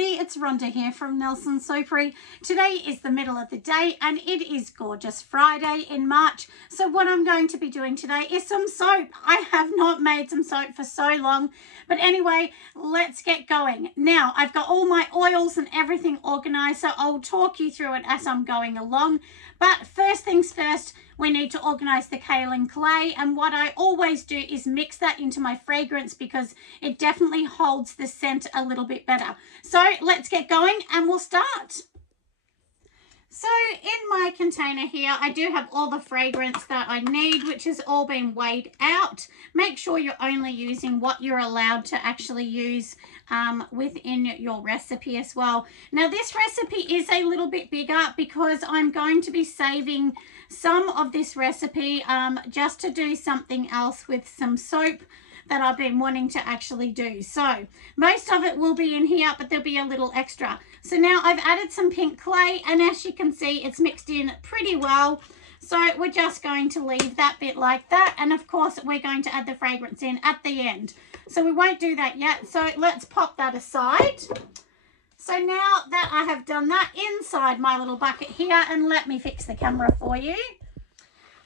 everybody, it's Rhonda here from Nelson Soapery. Today is the middle of the day and it is gorgeous Friday in March. So what I'm going to be doing today is some soap. I have not made some soap for so long, but anyway, let's get going. Now I've got all my oils and everything organized, so I'll talk you through it as I'm going along. But first things first, we need to organize the kaolin clay, and what I always do is mix that into my fragrance because it definitely holds the scent a little bit better. So let's get going and we'll start. So in my container here, I do have all the fragrance that I need, which has all been weighed out. Make sure you're only using what you're allowed to actually use within your recipe as well. Now this recipe is a little bit bigger because I'm going to be saving some of this recipe just to do something else with some soap that I've been wanting to actually do. So most of it will be in here, but there'll be a little extra. So now I've added some pink clay, and as you can see, it's mixed in pretty well. So we're just going to leave that bit like that. And of course, we're going to add the fragrance in at the end. So we won't do that yet. So let's pop that aside. So now that I have done that inside my little bucket here, and let me fix the camera for you.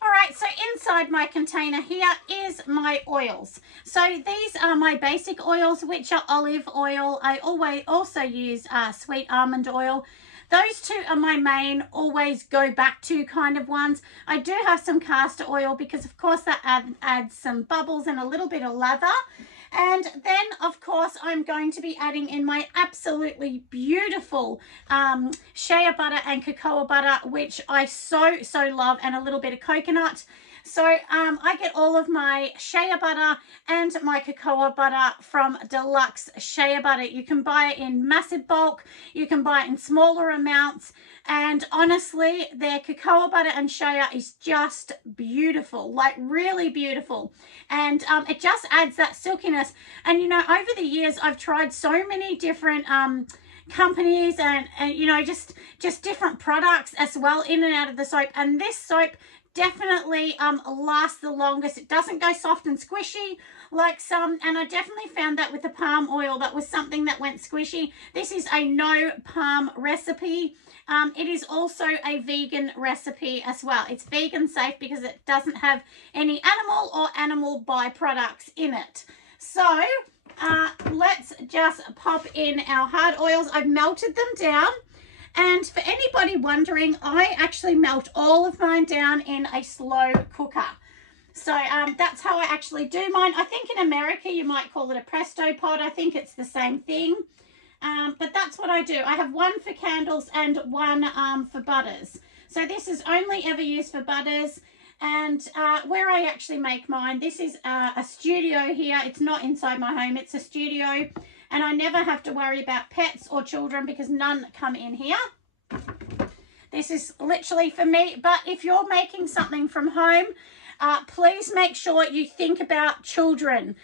All right, so inside my container here is my oils. So these are my basic oils, which are olive oil. I also use sweet almond oil. Those two are my main, always go back to kind of ones. I do have some castor oil because, of course, that adds some bubbles and a little bit of lather. And then, of course, I'm going to be adding in my absolutely beautiful shea butter and cocoa butter, which I so love, and a little bit of coconut. So I get all of my shea butter and my cocoa butter from Deluxe Shea Butter. You can buy it in massive bulk. You can buy it in smaller amounts. And honestly, their cocoa butter and shea is just beautiful, like really beautiful. And it just adds that silkiness. And, you know, over the years, I've tried so many different companies and you know, just different products as well in and out of the soap. And this soap definitely lasts the longest. It doesn't go soft and squishy like some, and I definitely found that with the palm oil, that was something that went squishy. This is a no palm recipe. It is also a vegan recipe as well. It's vegan safe because it doesn't have any animal or animal byproducts in it. So let's just pop in our hard oils. I've melted them down. And for anybody wondering, I actually melt all of mine down in a slow cooker. So that's how I actually do mine. I think in America you might call it a Presto pot. I think it's the same thing. But that's what I do. I have one for candles and one for butters. So this is only ever used for butters. And where I actually make mine, this is a studio here. It's not inside my home. It's a studio. And I never have to worry about pets or children because none come in here. This is literally for me. But if you're making something from home, please make sure you think about children.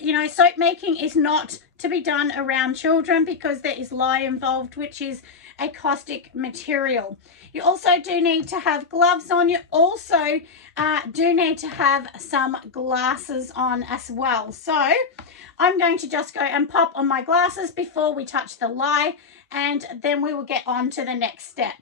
You know, soap making is not to be done around children because there is lye involved, which is a caustic material. You also do need to have gloves on. You also do need to have some glasses on as well. So I'm going to just go and pop on my glasses before we touch the lye, and then we will get on to the next step.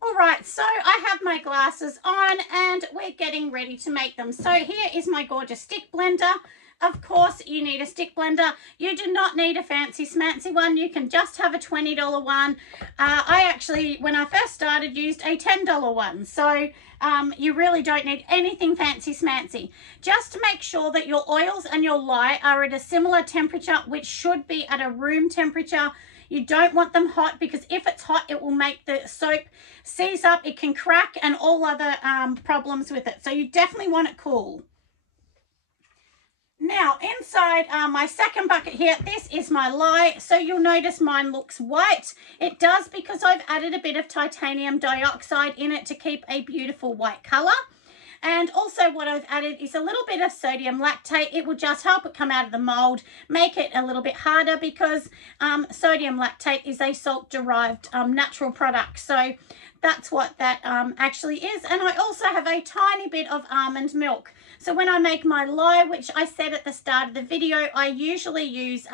All right, so I have my glasses on and we're getting ready to make them. So here is my gorgeous stick blender. Of course, you need a stick blender. You do not need a fancy smancy one. You can just have a $20 one. I actually, when I first started, used a $10 one. So you really don't need anything fancy smancy. Just make sure that your oils and your lye are at a similar temperature, which should be at a room temperature. You don't want them hot because if it's hot, it will make the soap seize up. It can crack and all other problems with it. So you definitely want it cool. Now, inside my second bucket here, this is my lye. So you'll notice mine looks white. It does because I've added a bit of titanium dioxide in it to keep a beautiful white color. And also what I've added is a little bit of sodium lactate. It will just help it come out of the mold, make it a little bit harder because sodium lactate is a salt-derived natural product. So that's what that actually is. And I also have a tiny bit of almond milk. So when I make my lye, which I said at the start of the video, I usually use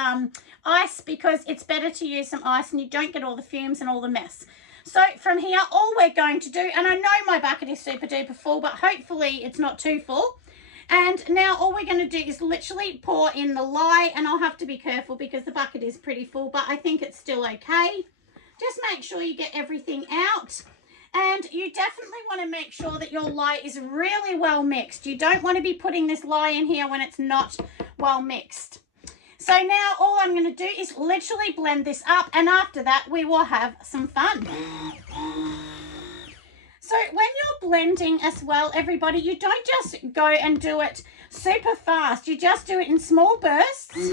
ice because it's better to use some ice and you don't get all the fumes and all the mess. So from here, all we're going to do, and I know my bucket is super duper full, but hopefully it's not too full. And now all we're going to do is literally pour in the lye, and I'll have to be careful because the bucket is pretty full, but I think it's still okay. Just make sure you get everything out. And you definitely want to make sure that your lye is really well mixed. You don't want to be putting this lye in here when it's not well mixed. So now all I'm going to do is literally blend this up, and after that we will have some fun. So when you're blending as well, everybody, you don't just go and do it super fast. You just do it in small bursts.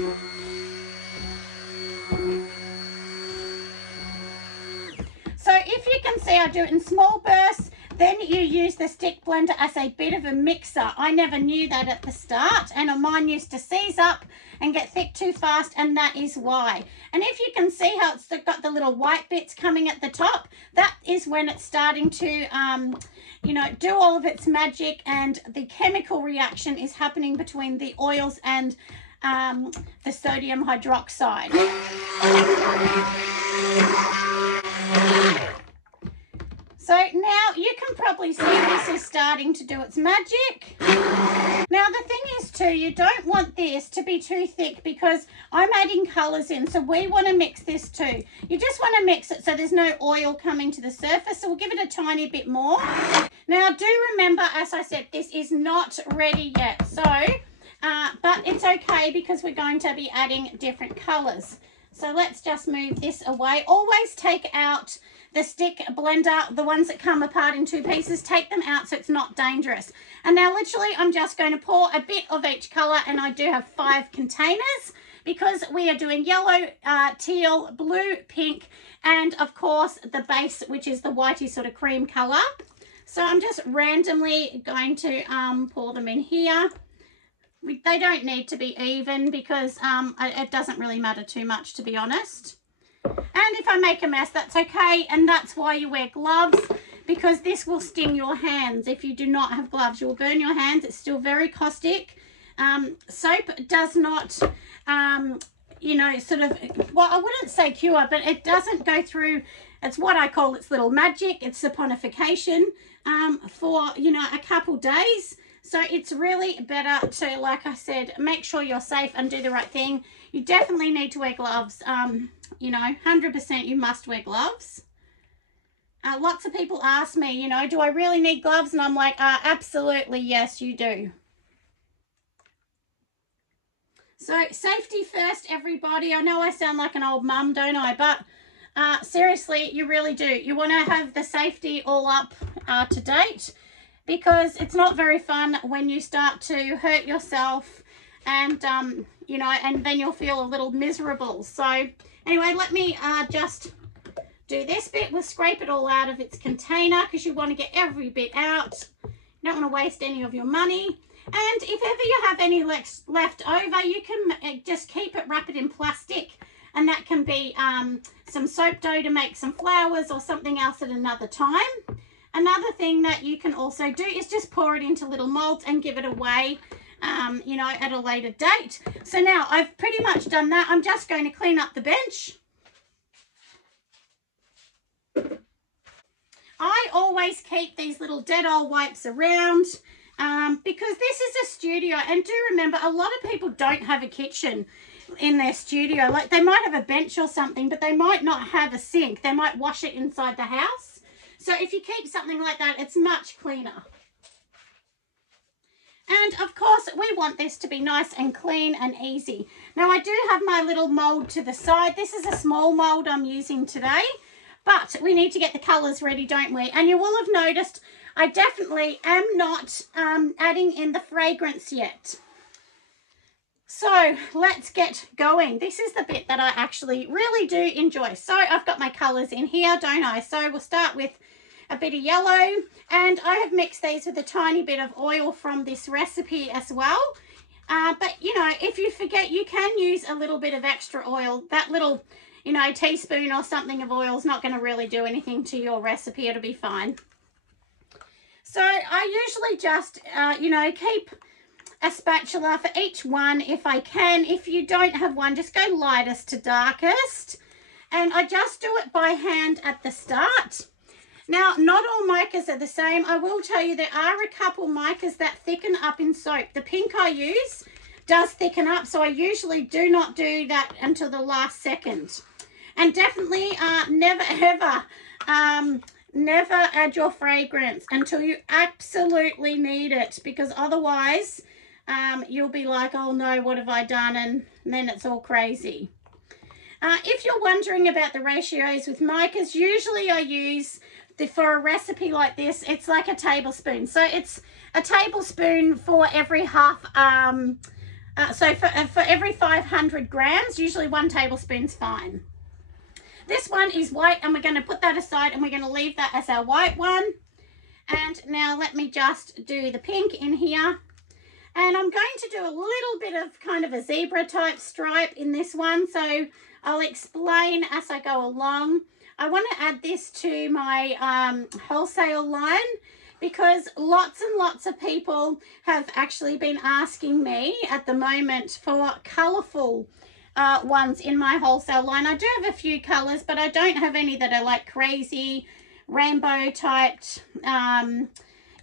So if you can see, I do it in small bursts. Then you use the stick blender as a bit of a mixer. I never knew that at the start, and mine used to seize up and get thick too fast, and that is why. And if you can see how it's got the little white bits coming at the top, that is when it's starting to, you know, do all of its magic, and the chemical reaction is happening between the oils and the sodium hydroxide. So now you can probably see this is starting to do its magic. Now the thing is too, you don't want this to be too thick because I'm adding colours in, so we want to mix this too. You just want to mix it so there's no oil coming to the surface, so we'll give it a tiny bit more. Now do remember, as I said, this is not ready yet, so but it's okay because we're going to be adding different colours. So let's just move this away. Always take out the stick blender, the ones that come apart in two pieces, take them out so it's not dangerous. And now literally I'm just going to pour a bit of each colour, and I do have 5 containers because we are doing yellow, teal, blue, pink, and of course the base, which is the whitey sort of cream colour. So I'm just randomly going to pour them in here. They don't need to be even because it doesn't really matter too much, to be honest. And if I make a mess, that's okay, and that's why you wear gloves, because this will sting your hands. If you do not have gloves, you will burn your hands. It's still very caustic. Soap does not, you know, sort of, well, I wouldn't say cure, but it doesn't go through, it's what I call its little magic. It's saponification for, you know, a couple days. So it's really better to, like I said, make sure you're safe and do the right thing. You definitely need to wear gloves. You know, 100% you must wear gloves. Lots of people ask me, you know, do I really need gloves? And I'm like, absolutely, yes, you do. So safety first, everybody. I know I sound like an old mum, don't I? But seriously, you really do. You want to have the safety all up to date, because it's not very fun when you start to hurt yourself and, you know, and then you'll feel a little miserable. So anyway, let me just do this bit. We'll scrape it all out of its container because you want to get every bit out. You don't want to waste any of your money. And if ever you have any left over, you can just keep it, wrap it in plastic, and that can be some soap dough to make some flowers or something else at another time. Another thing that you can also do is just pour it into little molds and give it away, you know, at a later date. So now I've pretty much done that. I'm just going to clean up the bench. I always keep these little dead old wipes around because this is a studio, and do remember, a lot of people don't have a kitchen in their studio. Like, they might have a bench or something, but they might not have a sink. They might wash it inside the house. So if you keep something like that, it's much cleaner. And of course, we want this to be nice and clean and easy. Now I do have my little mold to the side. This is a small mold I'm using today, but we need to get the colors ready, don't we? And you will have noticed I definitely am not adding in the fragrance yet. So let's get going. This is the bit that I actually really do enjoy. So I've got my colors in here, don't I? So we'll start with a bit of yellow, and I have mixed these with a tiny bit of oil from this recipe as well. But you know, if you forget, you can use a little bit of extra oil. That little, you know, teaspoon or something of oil is not going to really do anything to your recipe. It'll be fine. So I usually just, you know, keep a spatula for each one if I can. If you don't have one, just go lightest to darkest. And I just do it by hand at the start. Now, not all micas are the same. I will tell you there are a couple micas that thicken up in soap. The pink I use does thicken up, so I usually do not do that until the last second. And definitely never ever never add your fragrance until you absolutely need it, because otherwise you'll be like, oh no, what have I done? And then it's all crazy. If you're wondering about the ratios with micas, usually I use, for a recipe like this, it's like a tablespoon. So it's a tablespoon for every half, so for every 500 grams, usually 1 tablespoon's fine. This one is white, and we're going to put that aside, and we're going to leave that as our white one. And now let me just do the pink in here. And I'm going to do a little bit of kind of a zebra type stripe in this one, so I'll explain as I go along. I want to add this to my wholesale line, because lots and lots of people have actually been asking me at the moment for colourful ones in my wholesale line. I do have a few colours, but I don't have any that are like crazy rainbow typed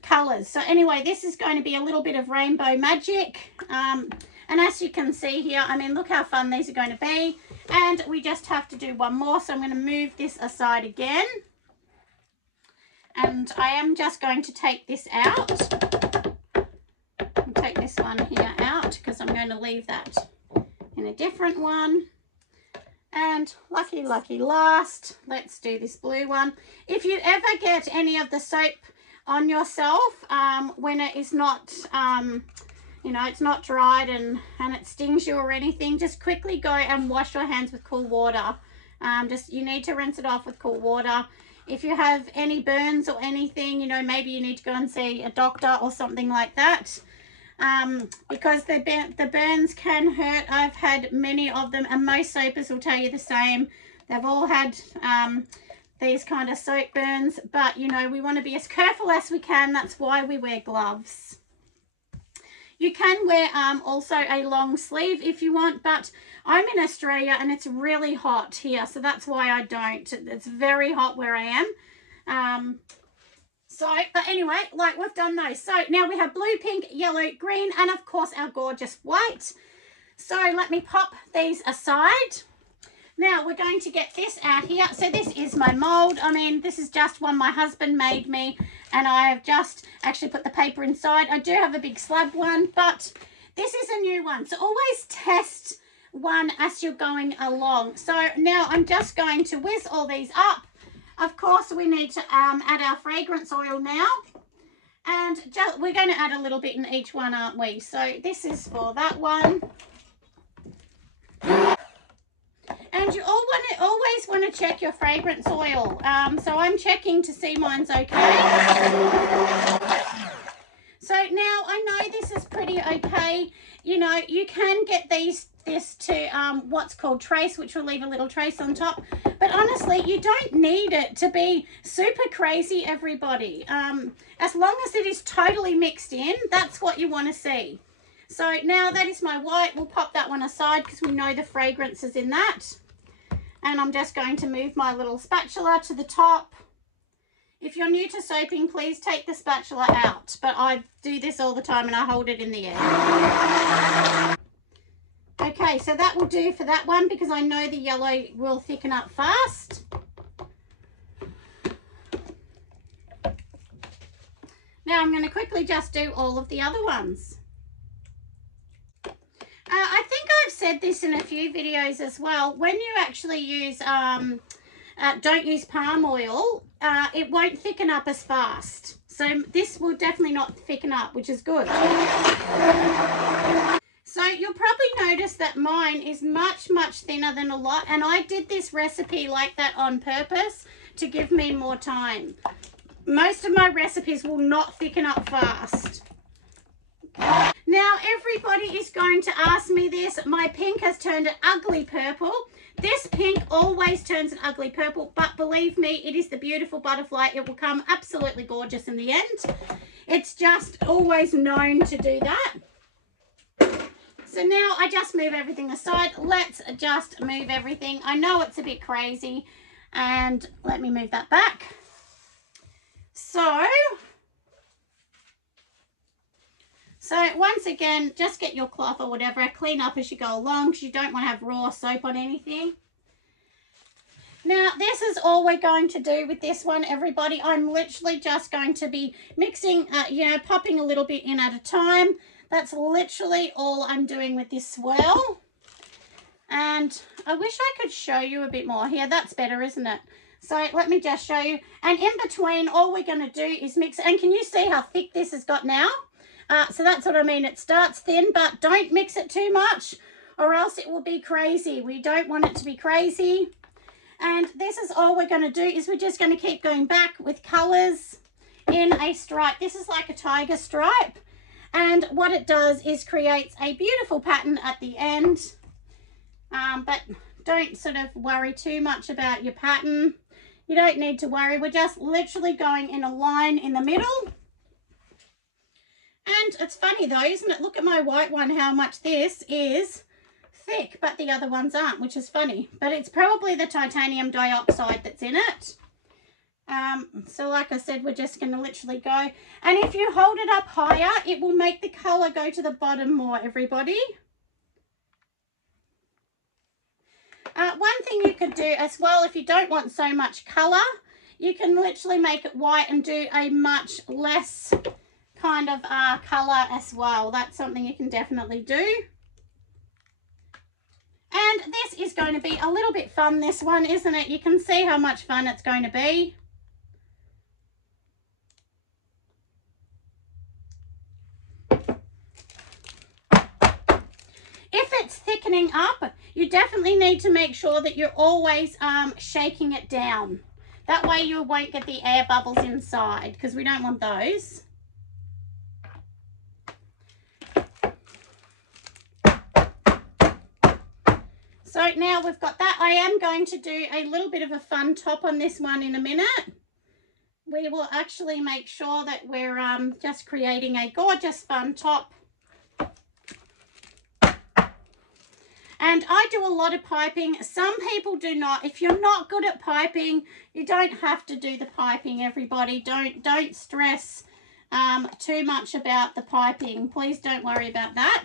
colours. So anyway, this is going to be a little bit of rainbow magic. And as you can see here, I mean, look how fun these are going to be. And we just have to do one more. So I'm going to move this aside again. And I am just going to take this out. I'll take this one here out, because I'm going to leave that in a different one. And lucky last, let's do this blue one. If you ever get any of the soap on yourself when it is not you know, it's not dried and it stings you or anything, just quickly go and wash your hands with cool water. You need to rinse it off with cool water. If you have any burns or anything, you know, maybe you need to go and see a doctor or something like that, because the burns can hurt. I've had many of them, and most soapers will tell you the same. They've all had these kind of soap burns, but you know, we want to be as careful as we can. That's why we wear gloves. You can wear also a long sleeve if you want, but I'm in Australia and it's really hot here, so that's why I don't. It's very hot where I am. But anyway, like, we've done those. So now we have blue, pink, yellow, green, and of course our gorgeous white. So let me pop these aside. Now we're going to get this out here. So this is my mold. I mean, this is just one my husband made me, and I have just actually put the paper inside. I do have a big slab one, but this is a new one. So always test one as you're going along. So now I'm just going to whiz all these up. Of course, we need to add our fragrance oil now. And we're going to add a little bit in each one, aren't we? So this is for that one. And you always want to check your fragrance oil. So I'm checking to see mine's okay. So now I know this is pretty okay. You know, you can get this to what's called trace, which will leave a little trace on top. But honestly, you don't need it to be super crazy, everybody. As long as it is totally mixed in, that's what you want to see. So now that is my white. We'll pop that one aside because we know the fragrance is in that. And I'm just going to move my little spatula to the top. If you're new to soaping, please take the spatula out. But I do this all the time and I hold it in the air. Okay, so that will do for that one because I know the yellow will thicken up fast. Now I'm going to quickly just do all of the other ones. I think I've said this in a few videos as well. When you actually use, don't use palm oil, it won't thicken up as fast. So this will definitely not thicken up, which is good. So you'll probably notice that mine is much, much thinner than a lot. And I did this recipe like that on purpose to give me more time. Most of my recipes will not thicken up fast. Now everybody is going to ask me this. My pink has turned an ugly purple. This pink always turns an ugly purple, but believe me, it is the beautiful butterfly. It will come absolutely gorgeous in the end. It's just always known to do that. So now I just move everything aside. Let's just move everything. I know it's a bit crazy, and let me move that back. So once again, just get your cloth or whatever, clean up as you go along because you don't want to have raw soap on anything. Now, this is all we're going to do with this one, everybody. I'm literally just going to be mixing, popping a little bit in at a time. That's literally all I'm doing with this swirl. And I wish I could show you a bit more here. That's better, isn't it? So let me just show you. And in between, all we're going to do is mix. And can you see how thick this has got now? So that's what I mean. It starts thin, but don't mix it too much or else it will be crazy. We don't want it to be crazy. And this is all we're going to do is we're just going to keep going back with colours in a stripe. This is like a tiger stripe. And what it does is creates a beautiful pattern at the end. But don't sort of worry too much about your pattern. You don't need to worry. We're just literally going in a line in the middle. And it's funny though, isn't it? Look at my white one, how much this is thick, but the other ones aren't, which is funny. But it's probably the titanium dioxide that's in it. So like I said, we're just going to literally go. And if you hold it up higher, it will make the colour go to the bottom more, everybody. One thing you could do as well, if you don't want so much colour, you can literally make it white and do a much less kind of colour as well. That's something you can definitely do. And this is going to be a little bit fun, this one, isn't it? You can see how much fun it's going to be. If it's thickening up, you definitely need to make sure that you're always shaking it down. That way you won't get the air bubbles inside because we don't want those. So now we've got that. I am going to do a little bit of a fun top on this one in a minute. We will actually make sure that we're just creating a gorgeous fun top. And I do a lot of piping. Some people do not. If you're not good at piping, you don't have to do the piping, everybody. Don't stress too much about the piping. Please don't worry about that.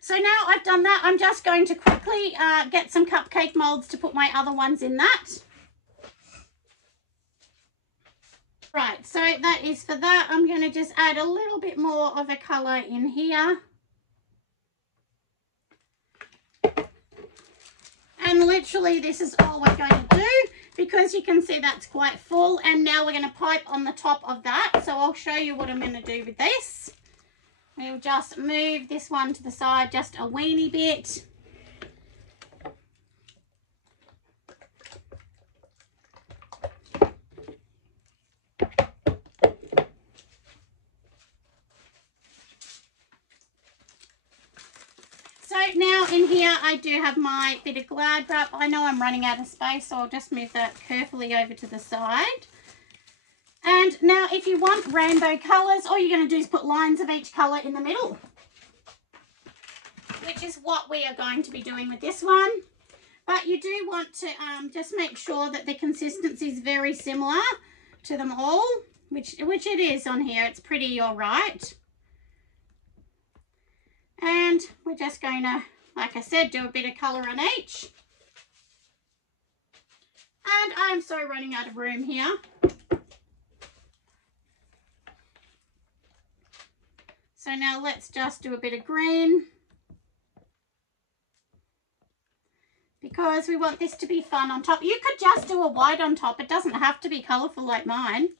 So now I've done that, I'm just going to quickly get some cupcake molds to put my other ones in that. Right, so that is for that. I'm going to just add a little bit more of a colour in here. And literally this is all we're going to do because you can see that's quite full. And now we're going to pipe on the top of that. So I'll show you what I'm going to do with this. We'll just move this one to the side just a weeny bit. So now in here I do have my bit of Glad wrap. I know I'm running out of space, so I'll just move that carefully over to the side. And now if you want rainbow colours, all you're going to do is put lines of each colour in the middle, which is what we are going to be doing with this one. But you do want to just make sure that the consistency is very similar to them all, which it is on here. It's pretty all right. And we're just going to, like I said, do a bit of colour on each. And I'm so running out of room here. So now let's just do a bit of green because we want this to be fun on top. You could just do a white on top. It doesn't have to be colourful like mine.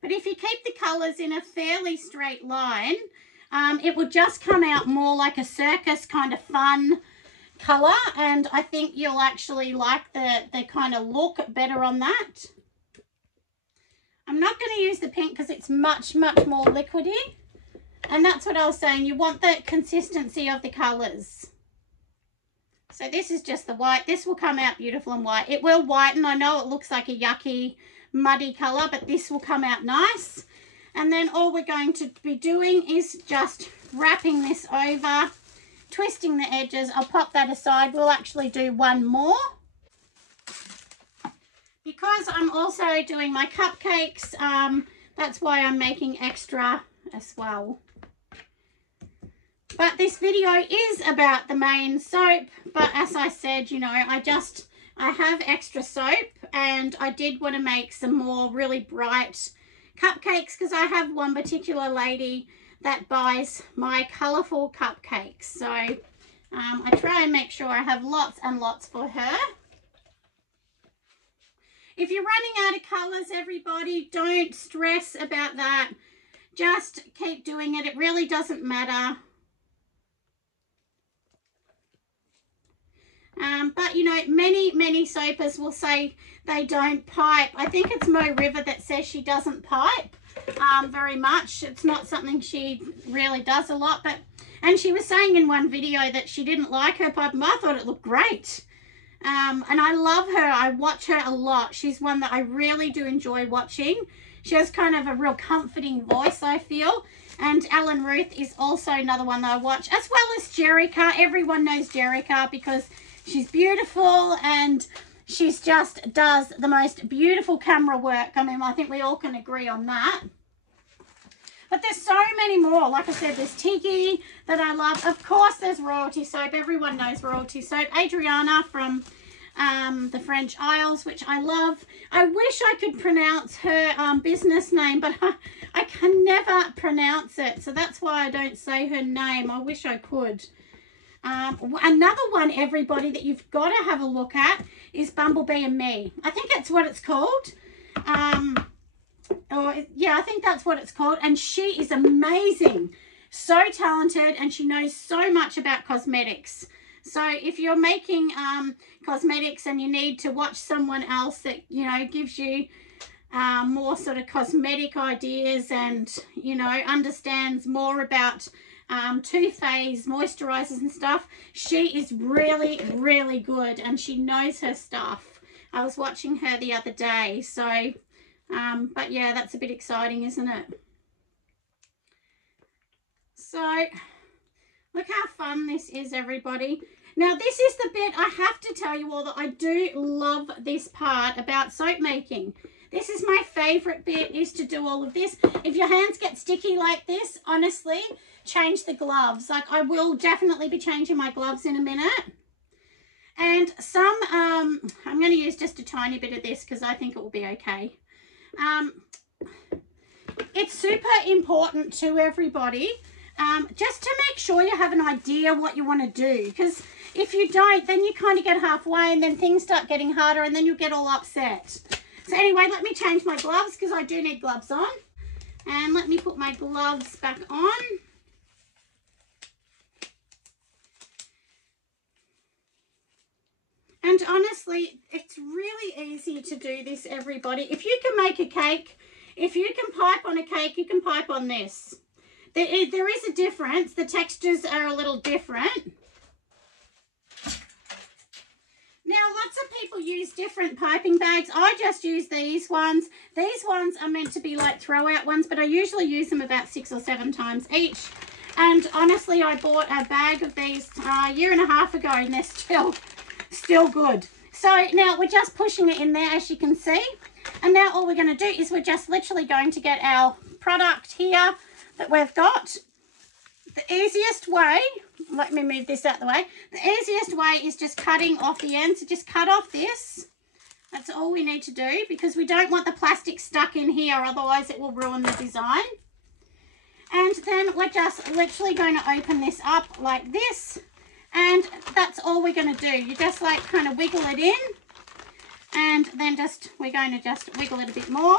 But if you keep the colours in a fairly straight line, it will just come out more like a circus kind of fun colour. And I think you'll actually like the kind of look better on that. I'm not going to use the pink because it's much, much more liquidy. And that's what I was saying. You want the consistency of the colours. So this is just the white. This will come out beautiful and white. It will whiten. I know it looks like a yucky, muddy colour, but this will come out nice. And then all we're going to be doing is just wrapping this over, twisting the edges. I'll pop that aside. We'll actually do one more. Because I'm also doing my cupcakes, that's why I'm making extra as well. But this video is about the main soap. But as I said, you know, I have extra soap, and I did want to make some more really bright cupcakes because I have one particular lady that buys my colourful cupcakes. So I try and make sure I have lots and lots for her. If you're running out of colours, everybody, don't stress about that. Just keep doing it. It really doesn't matter. But, you know, many soapers will say they don't pipe. I think it's Mo River that says she doesn't pipe very much. It's not something she really does a lot. And she was saying in one video that she didn't like her pipe. I thought it looked great. And I love her. I watch her a lot. She's one that I really do enjoy watching. She has kind of a real comforting voice, I feel. And Ellen Ruth is also another one that I watch, as well as Jerica. Everyone knows Jerica because she's beautiful and she's just does the most beautiful camera work. I mean, I think we all can agree on that. But there's so many more. Like I said, there's Tiki that I love. Of course, there's Royalty Soap. Everyone knows Royalty Soap. Adriana from the French Isles, which I love. I wish I could pronounce her business name, but I can never pronounce it. So that's why I don't say her name. I wish I could. Another one, everybody, that you've got to have a look at is Bumblebee and Me. I think that's what it's called. Yeah, I think that's what it's called. And she is amazing. So talented, and she knows so much about cosmetics. So if you're making cosmetics and you need to watch someone else that, you know, gives you more sort of cosmetic ideas and, you know, understands more about toothpaste, moisturizers and stuff, she is really, really good, and she knows her stuff. I was watching her the other day. So, but yeah, that's a bit exciting, isn't it? So, look how fun this is, everybody. Now, this is the bit I have to tell you all that I do love this part about soap making. This is my favorite bit, is to do all of this. If your hands get sticky like this, honestly, change the gloves. Like, I will definitely be changing my gloves in a minute. And some, I'm going to use just a tiny bit of this because I think it will be okay. It's super important to everybody, just to make sure you have an idea what you want to do, because if you don't, then you kind of get halfway and then things start getting harder and then you'll get all upset. So anyway, let me change my gloves because I do need gloves on. And let me put my gloves back on. And honestly, it's really easy to do this, everybody. If you can make a cake, if you can pipe on a cake, you can pipe on this. There is a difference. The textures are a little different. Now, lots of people use different piping bags. I just use these ones. These ones are meant to be like throw-out ones, but I usually use them about 6 or 7 times each. And honestly, I bought a bag of these a year and a half ago, and they're still good. So now we're just pushing it in there, as you can see. And now all we're going to do is we're just literally going to get our product here that we've got. The easiest way, let me move this out of the way. The easiest way is just cutting off the end. So just cut off this. That's all we need to do, because we don't want the plastic stuck in here, otherwise it will ruin the design. And then we're just literally going to open this up like this. And that's all we're going to do. You just like kind of wiggle it in. And then we're going to just wiggle it a bit more.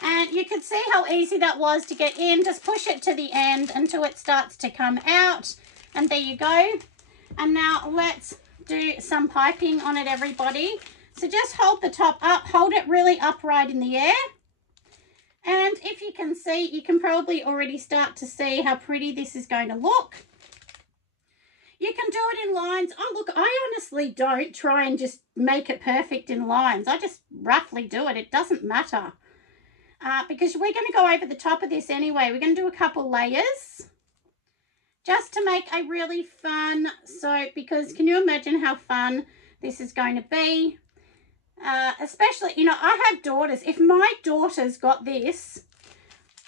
And you can see how easy that was to get in. Just push it to the end until it starts to come out. And there you go. And now let's do some piping on it, everybody. So just hold the top up. Hold it really upright in the air. And if you can see, you can probably already start to see how pretty this is going to look. You can do it in lines. Oh, look, I honestly don't try and just make it perfect in lines. I just roughly do it. It doesn't matter. because we're going to go over the top of this anyway. We're going to do a couple layers just to make a really fun soap, because can you imagine how fun this is going to be? Especially, you know, I have daughters. If my daughters got this,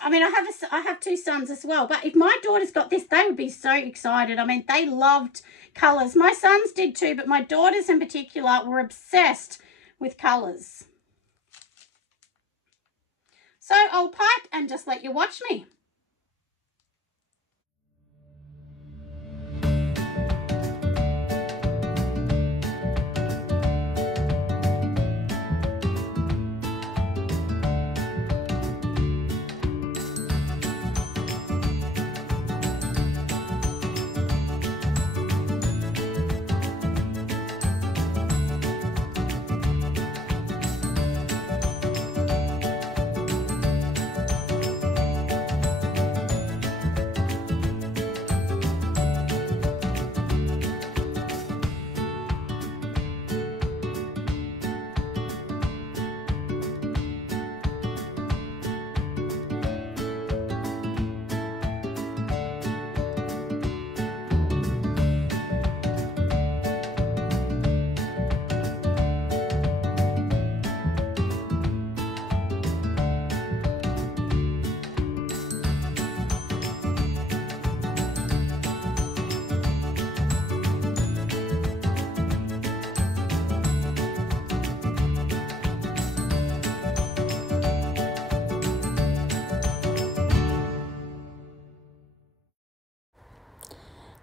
I mean, I have two sons as well, but if my daughters got this, they would be so excited. I mean, they loved colours. My sons did too, but my daughters in particular were obsessed with colours. So I'll pipe and just let you watch me.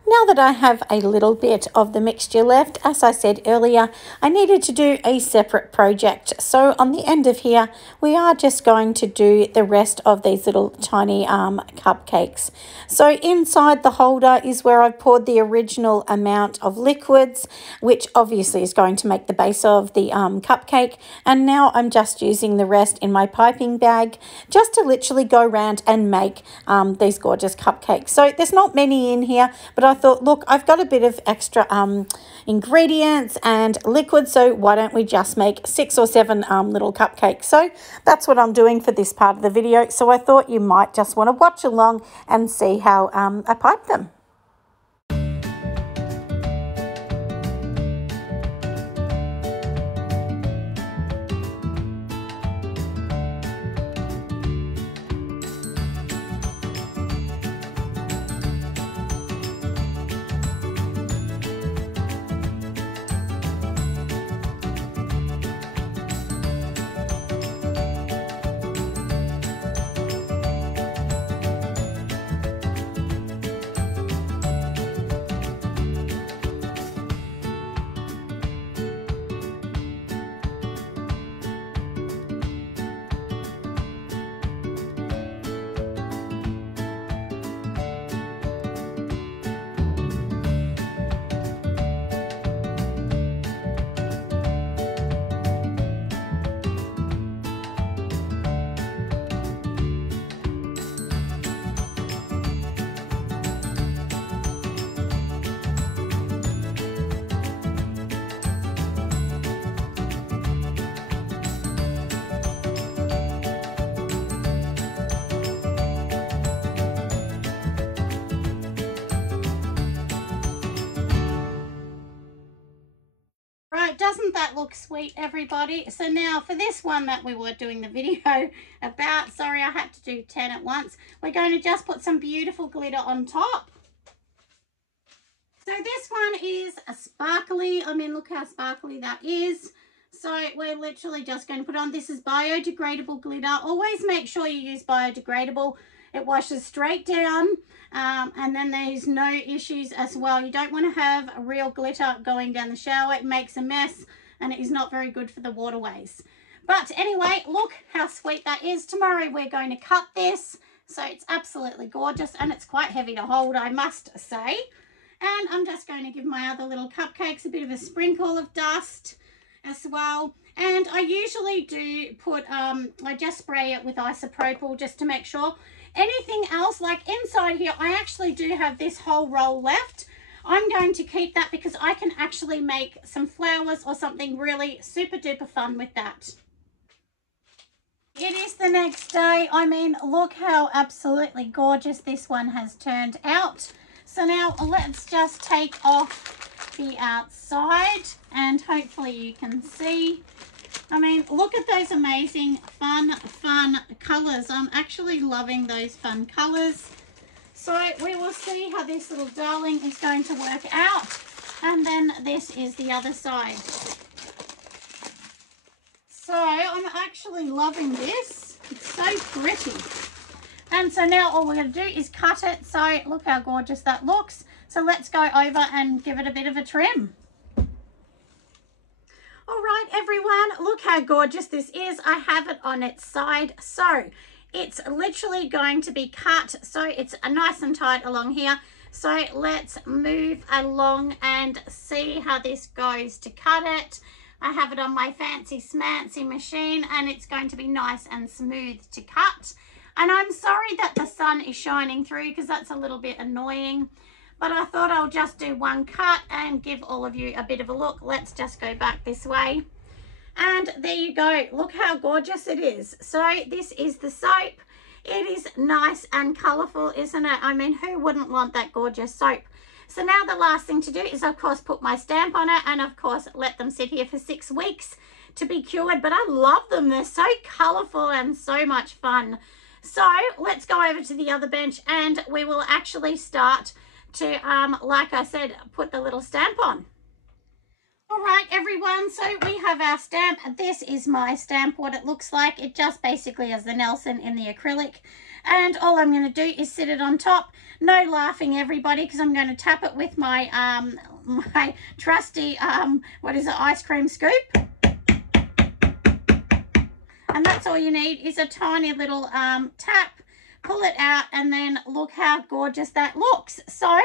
Now that I have a little bit of the mixture left, as I said earlier, I needed to do a separate project. So on the end of here, we are just going to do the rest of these little tiny cupcakes. So inside the holder is where I've poured the original amount of liquids, which obviously is going to make the base of the cupcake. And now I'm just using the rest in my piping bag just to literally go around and make these gorgeous cupcakes. So there's not many in here, but I thought, look, I've got a bit of extra ingredients and liquid, so why don't we just make 6 or 7 little cupcakes? So that's what I'm doing for this part of the video. So I thought you might just want to watch along and see how I pipe them. Doesn't that look sweet, everybody? So now for this one that we were doing the video about, sorry, I had to do 10 at once, we're going to just put some beautiful glitter on top. So this one is a sparkly, I mean, look how sparkly that is. So we're literally just going to put on, this is biodegradable glitter. Always make sure you use biodegradable. It washes straight down, and then there's no issues as well. You don't want to have a real glitter going down the shower. It makes a mess and it is not very good for the waterways. But anyway, look how sweet that is. Tomorrow we're going to cut this. So it's absolutely gorgeous and it's quite heavy to hold, I must say. And I'm just going to give my other little cupcakes a bit of a sprinkle of dust as well. And I usually do put, I just spray it with isopropyl just to make sure. Anything else, like inside here, I actually do have this whole roll left. I'm going to keep that because I can actually make some flowers or something really super duper fun with that. It is the next day. I mean, look how absolutely gorgeous this one has turned out. So now let's just take off the outside and hopefully you can see. I mean, look at those amazing fun colours. I'm actually loving those fun colours. So we will see how this little darling is going to work out. And then this is the other side. So I'm actually loving this. It's so pretty. And so now all we're going to do is cut it. So look how gorgeous that looks. So let's go over and give it a bit of a trim. All right, everyone, look how gorgeous this is. I have it on its side. So it's literally going to be cut. So it's nice and tight along here. So let's move along and see how this goes to cut it. I have it on my fancy smancy machine and it's going to be nice and smooth to cut. And I'm sorry that the sun is shining through because that's a little bit annoying. But I thought I'll just do one cut and give all of you a bit of a look. Let's just go back this way. And there you go. Look how gorgeous it is. So this is the soap. It is nice and colourful, isn't it? I mean, who wouldn't want that gorgeous soap? So now the last thing to do is, of course, put my stamp on it and, of course, let them sit here for 6 weeks to be cured. But I love them. They're so colourful and so much fun. So let's go over to the other bench and we will actually start to, like I said, put the little stamp on. All right, everyone, so we have our stamp. This is my stamp, what it looks like. It just basically has the Nelson in the acrylic. And all I'm going to do is sit it on top. No laughing, everybody, because I'm going to tap it with my my trusty, ice cream scoop. And that's all you need is a tiny little tap. Pull it out and then look how gorgeous that looks. So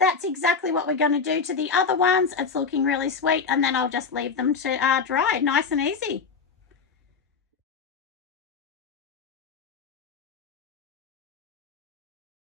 that's exactly what we're going to do to the other ones. It's looking really sweet and then I'll just leave them to dry. Nice and easy.